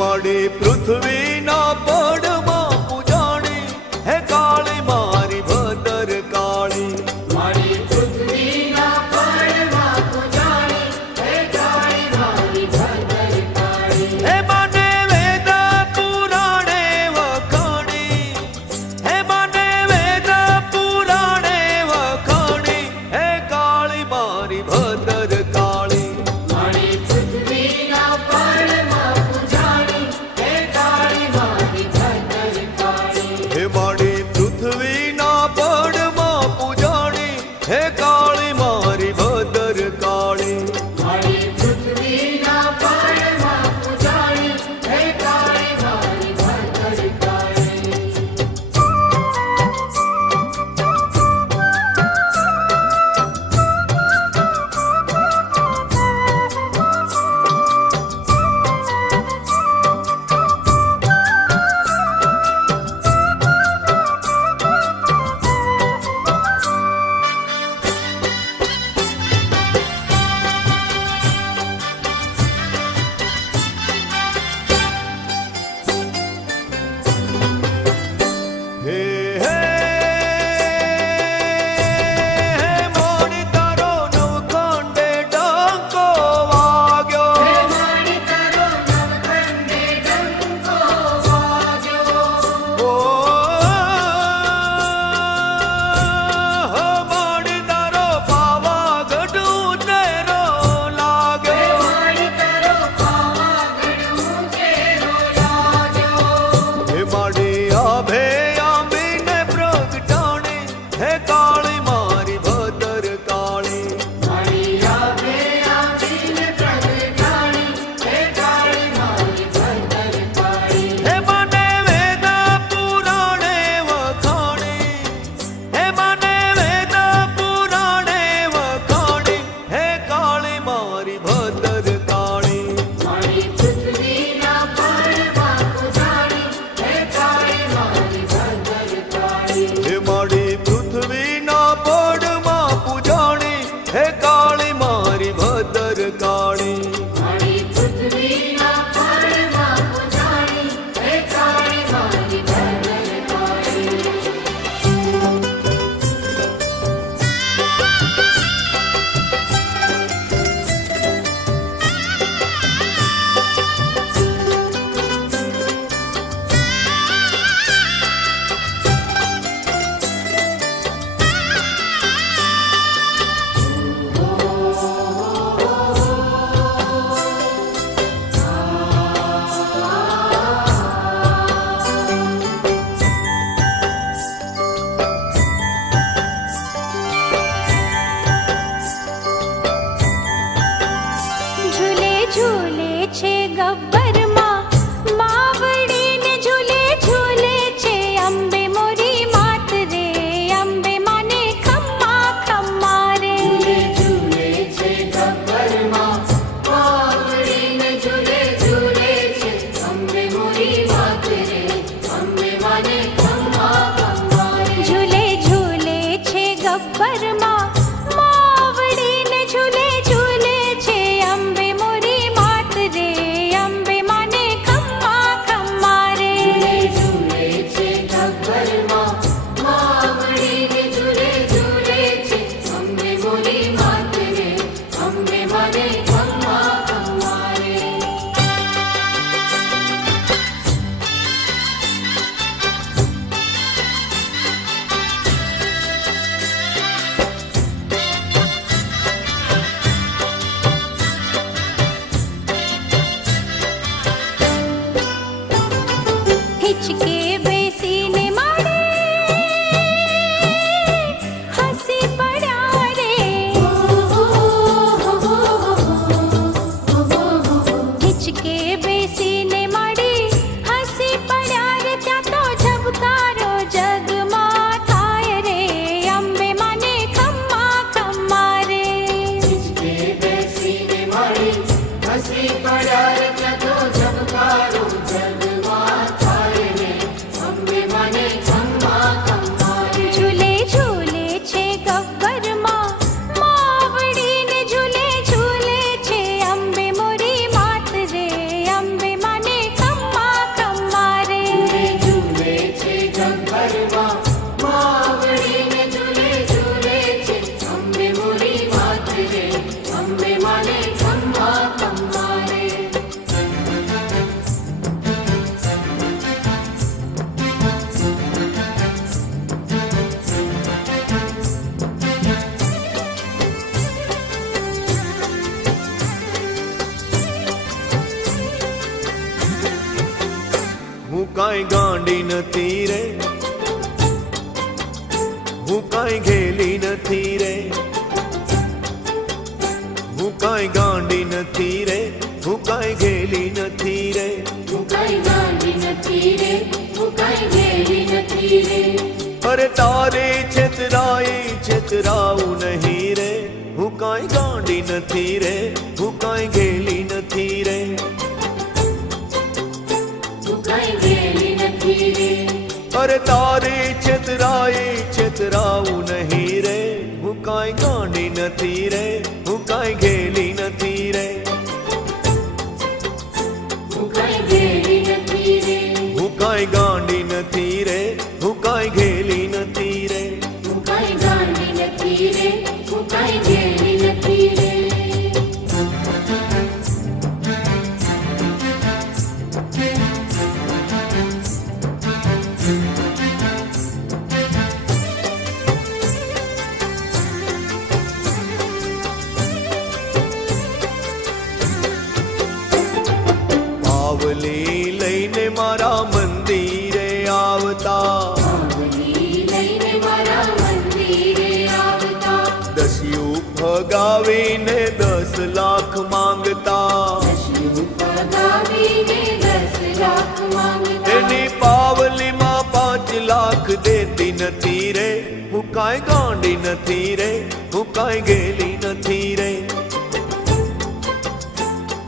માડી પૃથ્વીના પડમાં પૂજાણી હે કાળી મારી ભદર કાળી માડી પૃથ્વીના પડમાં પૂજાણી હે કાળી મારી ભદર કાળી હે મને વેદ પુરાણે વખાણી હે મને વેદ પુરાણે વખાણી હે કાળી મારી ભદર કાળી માડી પૃથ્વીના પડમાં પૂજાણી હે માને ખમ્મા ખમ્મા રે. ઝૂલે ઝૂલે છે ગબ્બરમાં માવડીને ઝૂલે ઝૂલે છે અંબે મોરી માત રે અંબે માને ખમ્મા ખમ્મા રે. ઝૂલે ઝૂલે છે ગબ્બરમાં માવડીને ઝૂલે ઝૂલે છે અંબે મોરી માત રે અંબે માને ખમ્મા ખમ્મા રે. હિચકે બેસીને માડે હસી પડ્યા રે. હિચકે બેસીને માડે હસી પડ્યા રે. ત્યાં તો ઝબકારો જગમાં થાય રે અંબે માને ખમ્મા ખમ્મા રે. હિચકે બેસીને માડી હસી પડ્યા રે ત્યાં તો ઝબકારો જગમાં થાય રે અંબે માને ખમ્મા ખમ્મા રે. ઝૂલે ઝૂલે છે ગબ્બરમાં માવડીને ઝૂલે ઝૂલે છે અંબે મોરી માત રે અંબે માને ખમ્મા ખમ્મા રે. ઝૂલે છે ગબ્બરમાં માવડીને ઝૂલે ઝૂલે છે અંબે મોરી માત રે અંબે માને ખમ્મા ખમ્મા રે. હું કાંઈ ગાંડી નથી રે, હું કાંઈ ઘેલી નથી રે, હું કાંઈ ગાંડી નથી રે, હું કાંઈ ઘેલી નથી રે. હું કાંઈ ગાંડી નથી રે હું કાંઈ ઘેરી નથી રે. અરે તારે છેતરાવું નહીં રે, હું કાંઈ ગાંડી નથી રે, હું કાંઈ ઘેલી નથી રે. હું કાંઈ ઘેરી નથી રે. અરે તારે છેતરાવું નહીં રે, હું કાંઈ ગાંડી નથી રે, હું કાંઈ ઘેલી નથી રે. હું કાંઈ ઘેરી નથી રે. હું કાંઈ ગાંડી નથી રે, હું કાંઈ ઘેલી નથી રે. હું કાંઈ ગાંડી નથી રે હું કાંઈ ઘેરી નથી રે. પાવલી લઈને મારા મંદિરે આવતા, પાવલી લઈને મારા મંદિરે આવતા. દસિયું ફગાવીને 10 લાખ માંગતા. દશયું પગાવીને 10 લાખ માંગતા. એની પાવલીમાં 5 લાખ દેતી નથી રે, હું કાંઈ ગાંડી નથી રે, હું કાંઈ ઘેલી નથી રે.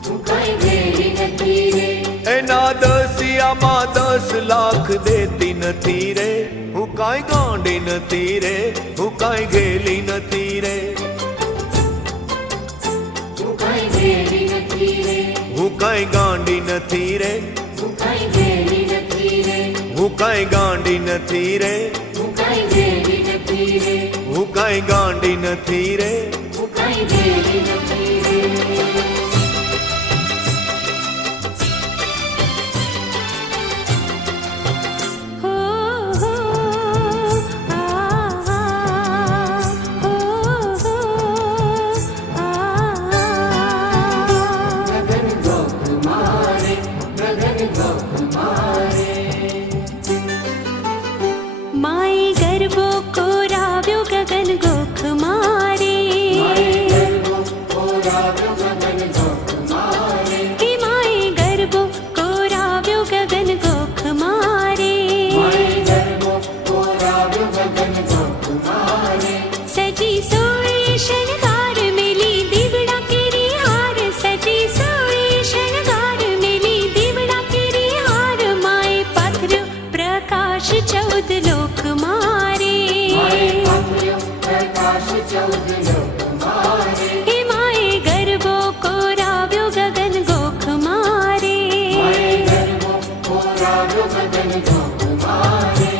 હું કાંઈ ઘેરી નથી રે. એના દસિયામાં 10 લાખ દેતી નથી રે, હું કાંઈ ગાંડી નથી રે, હું કાંઈ ઘેલી નથી રે. હું કાંઈ ઘેરી નથી રે. હું કાંઈ ગાંડી નથી રે, હું કાંઈ ઘેરી નથી રે. હું કાંઈ ગાંડી નથી રે, હું કાંઈ ઘેરી નથી રે. હું કાંઈ ગાંડી નથી રે. હું કાંઈ ઘેરી નથી રે. હો હો આ હો હો ગગન ગોખ મારે ગગન ગોખ મારે. માય ગરબો કોરાવ્યો ગગન ગોખ મારે. ગરબો કોરાવ્યો ગગન ગોખ મારે. હે માય ગરબો કોરાવ્યો ગગન ગોખ મારે. ગરબો કોરાવ્યો ગગન ગોખ મારે. સજી સોળી શણગાર મેલી દીવડા કેરી હાર. સજી સોળી શણગાર મેલી દીવડા કેરી હાર. માય પાથર્યો પ્રકાશ प्रकाश चौद लोक मारे माए पाथर्यो प्रकाश चौद लोक मारे हे माए गरबो कोराव्यो गगन गोख मारे माए गर्भो कोराव्यो गगन गोख मारे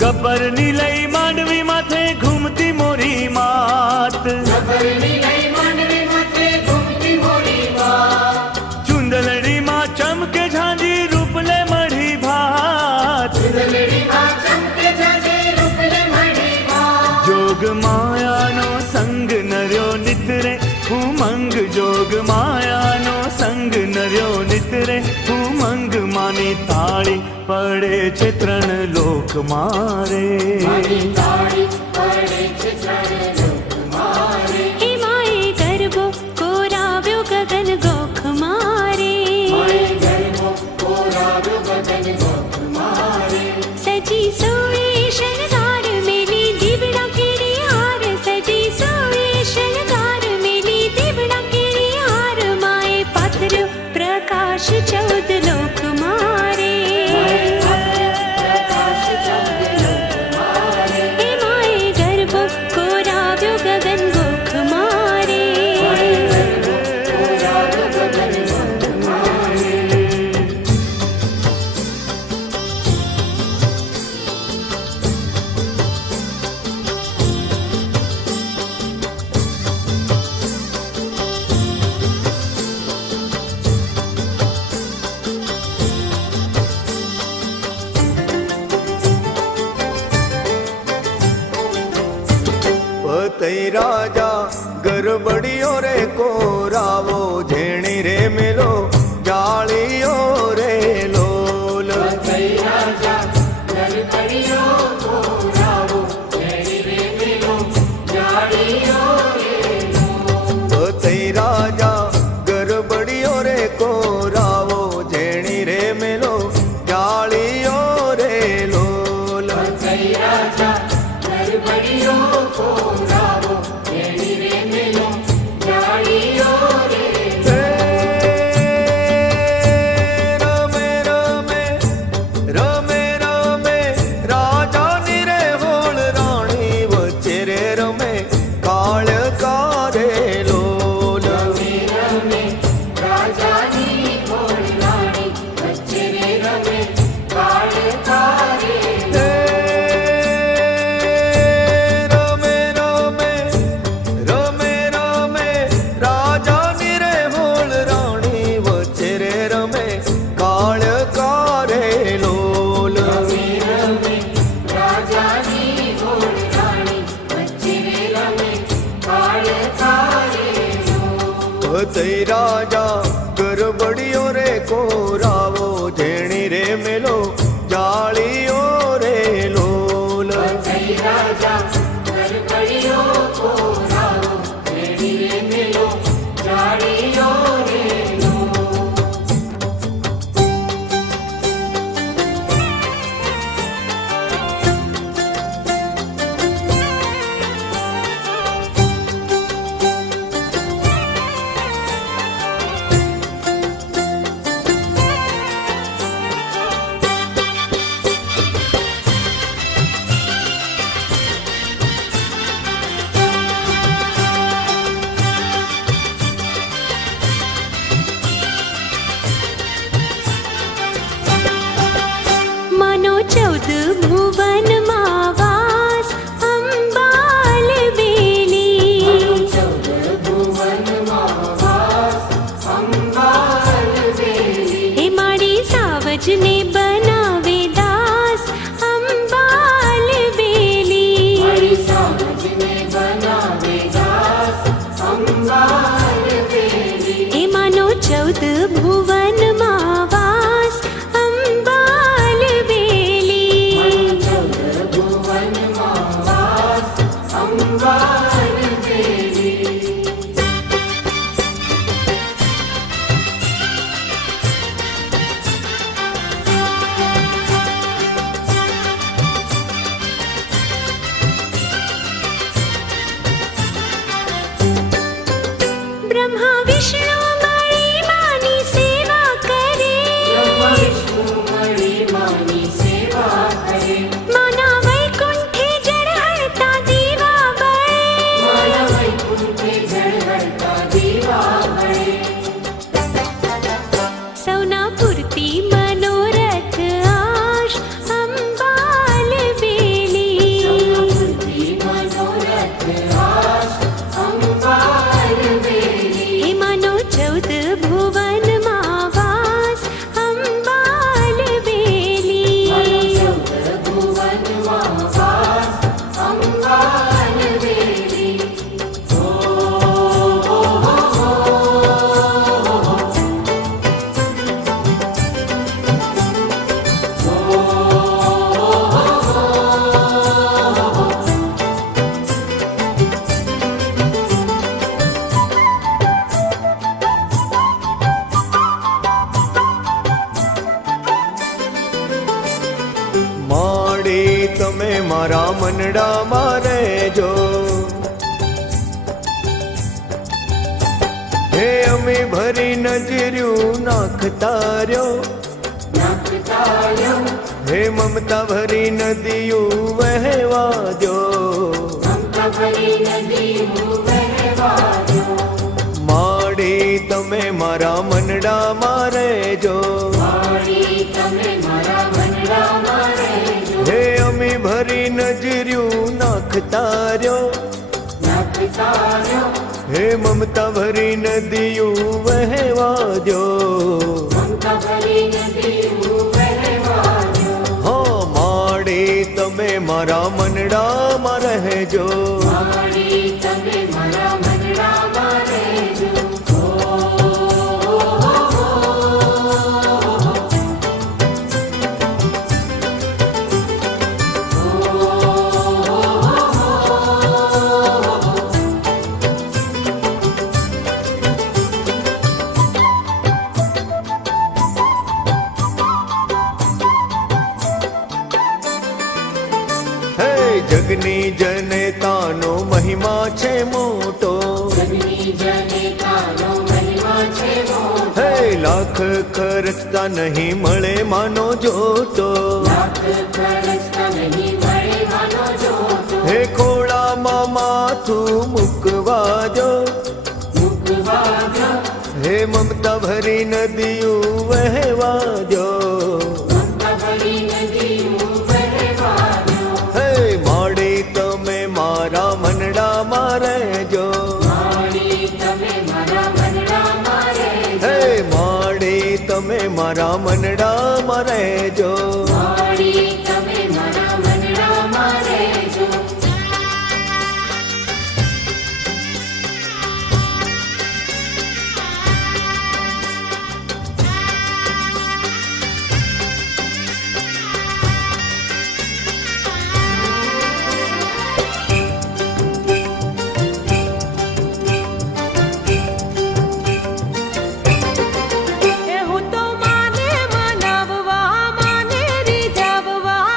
ગબ્બર ની લઈ માંડવી માથે ઘૂમતી મોરી માત ગબરની લઈ માંડવી માથે ઘૂમતી મોરી વાત ચુંદલડી માં ચમકે ઝાંઝી રૂપલે મઢી ભાત સુંદરડીમાં ચમકે જાજે રૂપલે મળી વાત જોગ માયાનો સંગ નર્યો નિતરે ઉમંગ જોગ માયાનો સંગ નર્યો નિતરે ઉમંગ માની તાળી પડે છે ત્રણ લોક મારે મારી તાળી પડે છે ત્રણ લોક મારે हे माए गरबो कोराव्यो गगन गोख मारे માએ ગર્ભો કોરાવ્યો ગગન ગોખ મારે सजी सोए शृंगार मेली दीवड़ा केरी हार सजी सोए शृंगार मेली दीवड़ा केरी हार माए पाथर्यो प्रकाश चौद लोक मारे પ્રકાશ ચૌદ લોક મારે हे माए गरबो कोराव्यो गगन गोख मारे કોરાવ્યો ગગન ગોખ મારે પતઈ રાજા ગરબડિયો રે કોરાવો ઝેણી રે મેલો જાળીઓ રે લોલ થઈ રાજા ગરબડિયો કોરાવો એની રે મેલો જાડીઓ પતઈ રાજા ગરબડિયો રે કોરાવો ઝેણી રે મેલો જાળીઓ રે લોલ થઈ રાજા ગરબડિયો કોરાવો એની રે મેલો જાડીઓ રે રમે રમે રમે રમે રાજાની રે હોળ રાણી વચ્ચે રે રમે કાળ કારે લોલ રમે રાજાની ઘોડ રાણી વચ્ચે રે રમે કાળ તારે રમે રમે રમે રમે રાજાની રે હોળ રાણી વચ્ચે રે રમે કાળ કારે લોલ રમે રાજાની ઘોડ રાણી વચ્ચે રે રમે કાળ તારે પતઈ રાજા ગરબડિયો રે કોરાવો ઝેણી રે મેલો જાળીઓ રે લોલ થઈ રાજા ગરબડિયો કોરાવો એની રે મેલો જાડીઓ રે વિષ્ણુ મળી માની સેવા કરે બ્રહ્મા વિષ્ણુ મળી માની સેવા કરે માના વૈકુંઠે જળહળતા દીવા બળે મારા વૈકુંઠે જળહળતા દીવા બળે સૌના પૂર્તિ મનોરથ આશ અંબાલ બેલી સૌના મનોરથ આશ અંબાલ વેલી હે માનો 14 ભુવનમાં વાસ અંબાલ બેલી ચૌદ ભુવનમાં વાસ અંબાલ વેલી માડી તમે મારા મનડામાં રહેજો હે અમે ભરી નજર્યું નાખતા રહ્યો નાખતાયો હે મમતા ભરી નદીયું વહેવા દો મમતા ભરી નદીઓ વહેવા દો માડી તમે મારા મનડામાં રહેજો મારી તમે મારા મનડામાં રહેજો હે અમે ભરી નજર્યું નાખતા રહ્યો નાખતાયો હે મમતા ભરી નદીયું વહેવા દો મમતા ભરી નદીઓ વહેવા દો હા માડી તમે મારા મનડામાં રહેજો મારી તમે મારા મનડામાં રહેજો હે જગની જનતાનો મહિમા છે મોટો જગની જનેતાનો મહિમા છે મોટો હે લાખ ખર્ચતા નહીં મળે માનો જોતો લાખ ખર્ચતા નહીં મળે માનો જોતો હે ખોળામાં માથું મૂકવા દો મૂકવા દો હે મમતા ભરી નદીયું વહેવા દો મમતા ભરી નદીઓ વહેવા દો હે માડી તમે મારા મનડામાં રહેજો મારી તમે મારા મનડામાં રહેજો હે માડી તમે મારા મનડામાં રહેજો મારી તમે મારા મનડામાં રહેજો હું તો માને મનાવવા માને રીઝાવવા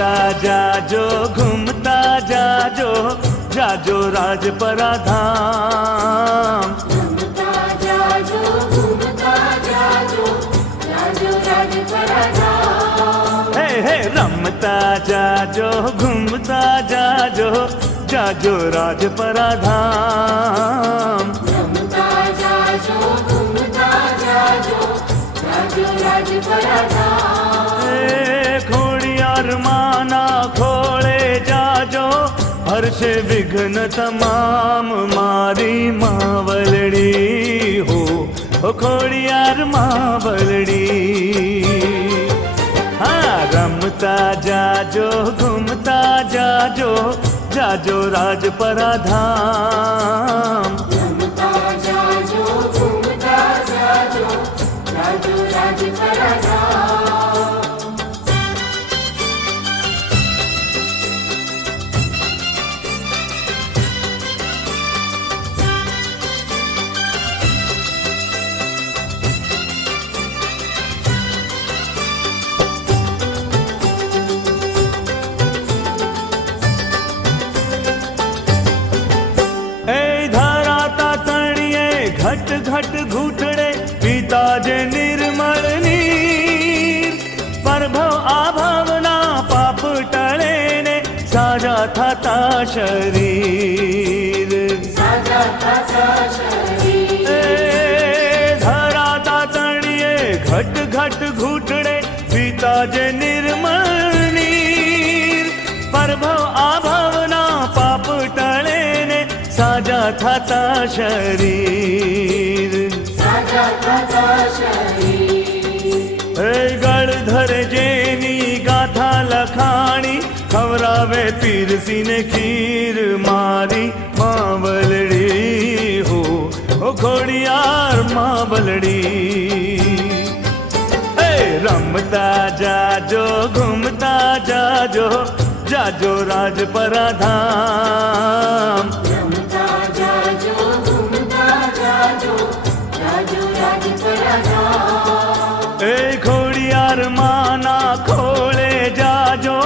રમતા જાજો ઘૂમતા જાજો જાજો રાજપરા ધામ રમતા જાજો ઘૂમતા જાજો જાજો રાજપરા ધામ હે હે રમતા જાજો ઘૂમતા જાજો જાજો રાજપરા ધામ રમતા જાજો ઘૂમતા જાજો જાજો રાજપરા ધામ હે ખોડિયાર માના ખોળે જાજો હર્ષે વિઘ્ન તમામ મારી માવલડી હો ઓ ખોડિયાર માવલડી હા રમતા જાજો ઘૂમતા જાજો જાજો રાજપરા ધામ રમતા જાજો ઘૂમતા જાજો જાજો રાજપરા ધામ ઘટ ઘટ ઘૂંટડે પીતા જે નિર્મળ નીર પરભવ આભાવના પાપ ટળે ને સાજા થતા શરીર સાજા થતા શરીર ધરાતા તણીએ ઘટ ઘટ ઘૂંટડે પીતા જે નિર્મળ નીર પરભવ આભાવના પાપ ટળે ને સાજા થતા શરીર સાજા થતા શરીર હે ગળધર જેની ગાથા લખાણી ખવરાવે પીરસીને ખીર મારી માવલડી હો ઓ ખોડિયાર માવલડી હે રમતા જાજો ઘૂમતા જાજો જાજો રાજપરા ધામ રમતા જાજો ઘૂમતા જાજો જાજો રાજપરા ધામ એ ખોડિયાર માના ખોળે જાજો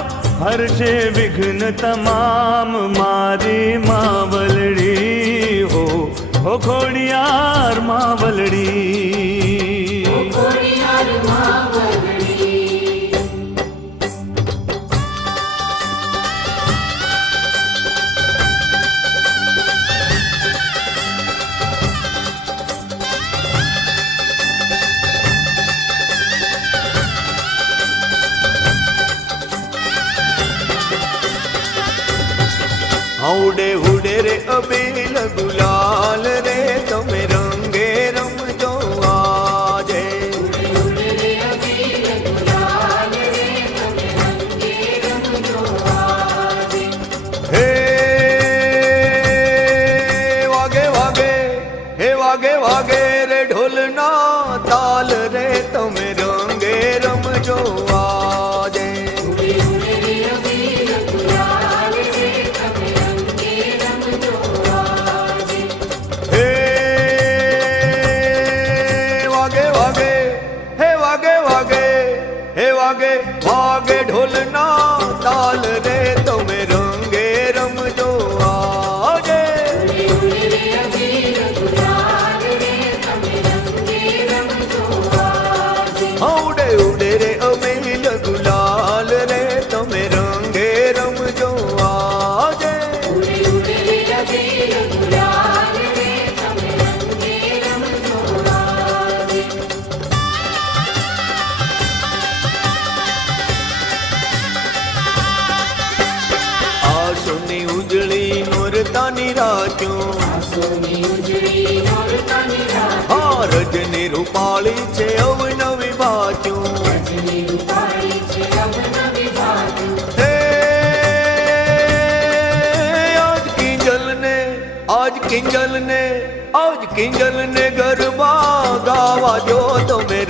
હર્ષે વિઘ્ન તમામ મારી માવલડી હો ઓ ખોડિયાર માવલડી ખોડિયાર માવલડી ઉડે ઉડે રે અબીલ ગુલાલ રે તમે રંગે રમજો આજે ઉડે રે અબીલ ગુલાલ રે તમે રંગે રમજો આજે હે વાગે વાગે હે વાગે વાગે રે ઢોલના તાલ રે તમે રંગે રમજો આજે ઉડે રે અબીલ ગુલાલ રે તમે રંગે રમજો આજે હે વાગે વાગે હે વાગે વાગે હે વાગે વાગે ઢોલના તાલ રે તમે રંગે રમજો આજે ઉડે રે અબીલ ગુલાલ રે તમે રંગે રમજો આજે ઉડે ઉડે રે અબીલ ગુલાલ રે તમે રંગે રમજો આજે ઉડે રે અબીલ ગુલાલ રે તમે રંગે રમજો આજે આસુની ઉજળી નોરતાની રાત્યો આસોની ઉજળી નોરતાની રાત હા રજની રૂપાળી છે અવનવી વાત્યો રજની રૂપાળી છે અવનવી ભાત હે આજ કિંજલ ને ગરબા ગાવા જો તમે